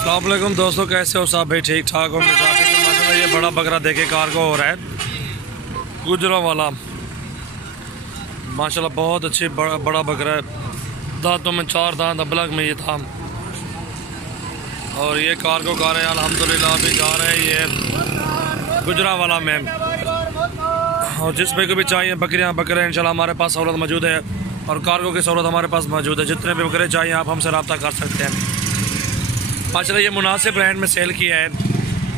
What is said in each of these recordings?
अस्सलाम वालेकुम दोस्तों, कैसे हो सब भाई? ठीक ठाक हो? माशाल्लाह ये बड़ा बकरा देखे कार्गो हो रहा है गुजरात वाला। माशाल्लाह बहुत अच्छी बड़ा बकरा है। दांतों में 4 दांत, अबलग में ये था। और ये कार्गो कार है अल्हम्दुलिल्लाह। अभी जा रहे हैं ये गुजरात वाला में। और जिस भाई को भी चाहिए बकरियाँ बकरे इंशाल्लाह हमारे पास सहूलत मौजूद है। और कार्गो की सहूलत हमारे पास मौजूद है। जितने भी बकरे चाहिए आप हमसे रब्ता कर सकते हैं। माशाल्लाह ये मुनासिब रेट में सेल किया है।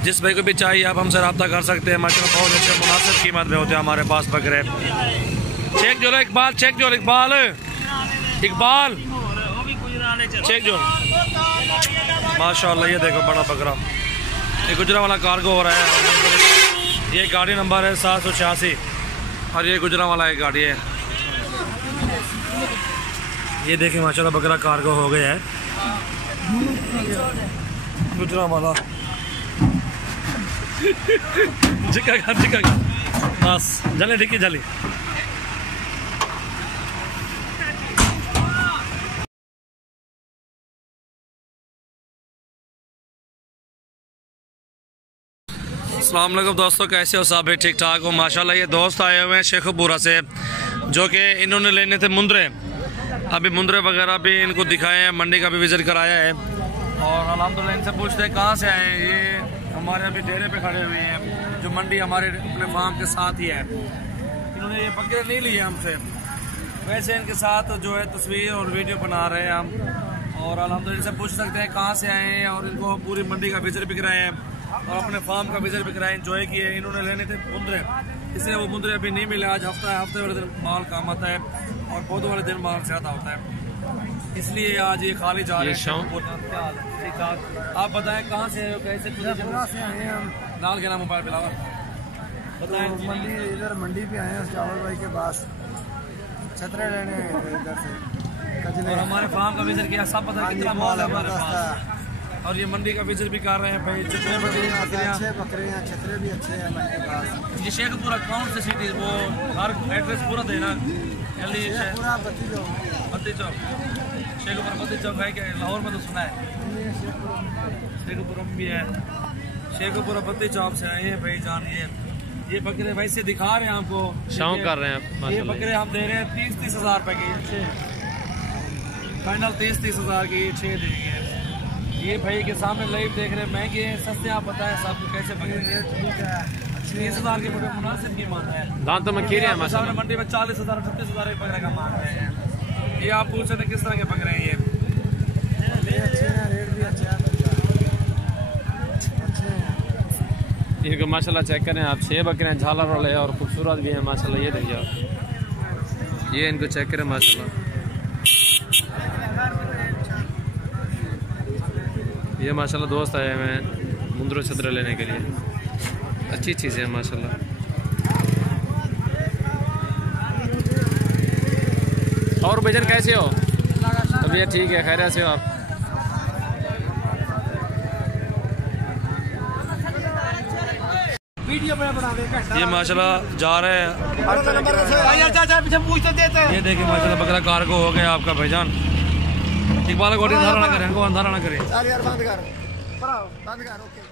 जिस भाई को भी चाहिए आप हमसे रब्ता कर सकते हैं। माशाल्लाह बहुत अच्छे मुनासिब कीमत में होते हैं हमारे पास बकरे। चेक जो इकबाल, चेक जो इकबाल इकबाल चेक जो माशाल्लाह ये देखो बड़ा बकरा। ये गुजरात वाला कार्गो हो रहा है। ये गाड़ी नंबर है 786 और ये गुजरात वाला एक गाड़ी है। ये देखिए माशाल्लाह बकरा कार्गो हो गया है गुजरात वाला। जिका बस जले डिक्की जली। अस्सलाम वालेकुम दोस्तों, कैसे हो सब? ठीक ठाक हो? माशाल्लाह ये दोस्त आए हुए हैं शेखपुरा से, जो कि इन्होंने लेने थे मुंद्रे। अभी मुंद्रे वगैरह भी इनको दिखाए हैं, मंडी का भी विजिट कराया है। और अल्हम्दुलिल्लाह इनसे पूछते हैं कहाँ से आए हैं। ये हमारे अभी डेरे पे खड़े हुए हैं, जो मंडी हमारे अपने फार्म के साथ ही है। इन्होंने ये बकरे नहीं लिए हमसे, वैसे इनके साथ जो है तस्वीर और वीडियो बना रहे हैं हम। और अल्हम्दुलिल्लाह इनसे पूछ सकते हैं कहाँ से आए हैं। और इनको पूरी मंडी का विजिट भी कराए हैं और अपने फार्म का विजिट भी कराए, इंजॉय किए। इन्होंने लेने थे मुंद्रे, इसलिए वो मुंद्रे अभी नहीं मिले। आज हफ्ते वाले दिन माल काम आता है और पौधों वाले दिन माल ज़्यादा होता है, इसलिए आज ये खाली जा रहे हैं। ठीक ठाक। आप बताएं कहाँ से आए हो, कैसे से आए हैं हम? नाल के नाम मोबाइल पिलावा बताएं। तो मंडी इधर मंडी पे आए हैं चावल भाई के पास, छतरे लेने इधर से। और हमारे फार्म का विजिट किया, सब पता है कितना माल है हमारे पास। और ये मंडी का विजिट भी कर रहे हैं भाई। जितने अच्छे बकरे हैं, छतरे भी अच्छे हैं मंडी के पास। ये शेखपुरा कौन सी सिटी? वो हर एड्रेस पूरा देना। पूरा बत्ती चौक शेखपुरा बत्ती चौक है क्या? लाहौर में तो सुना है, शेखपुरा में भी है। शेखपुरा बत्ती चौक से आए हैं भाई जान। ये बकरे वैसे दिखा रहे हैं आपको, शौक कर रहे हैं। ये बकरे हम दे रहे हैं 30-30 हज़ार रुपए के। फाइनल 30-30 हज़ार के ये 6 देंगे। ये भाई के सामने लाइव देख रहे हैं, महंगे हैं सस्ते? आप बताएं सबको कैसे बकरे? 30 हज़ार के बकरे मुनासिब की मान है। दांतों में खीरे हैं सामने मंडी में 40 हज़ार 36 हज़ार के बकरे का मान रहे हैं। ये आप पूछ रहे किस तरह के बकरे हैं? ये अच्छे हैं, रेट भी अच्छा है। इनको माशाल्लाह चेक करें आप। 6 बकरे हैं, झालर वाले और खूबसूरत भी हैं माशाल्लाह। ये देखिए आप, ये इनको चेक करें माशाल्लाह। ये माशाल्लाह दोस्त आए हुए हैं मुंद्रे छतरे लेने के लिए। अच्छी चीज़ है माशाल्लाह। और भजन कैसे हो? तबीयत ठीक है, खैरियत से हो आप? ये माशाल्लाह जा रहे हैं। ये देखिए माशाल्लाह बकरा कार्गो हो गया आपका भाईजान। इकबाल को अंधारा ना करें, अंधारा ना करें। यार बंद कर ओके।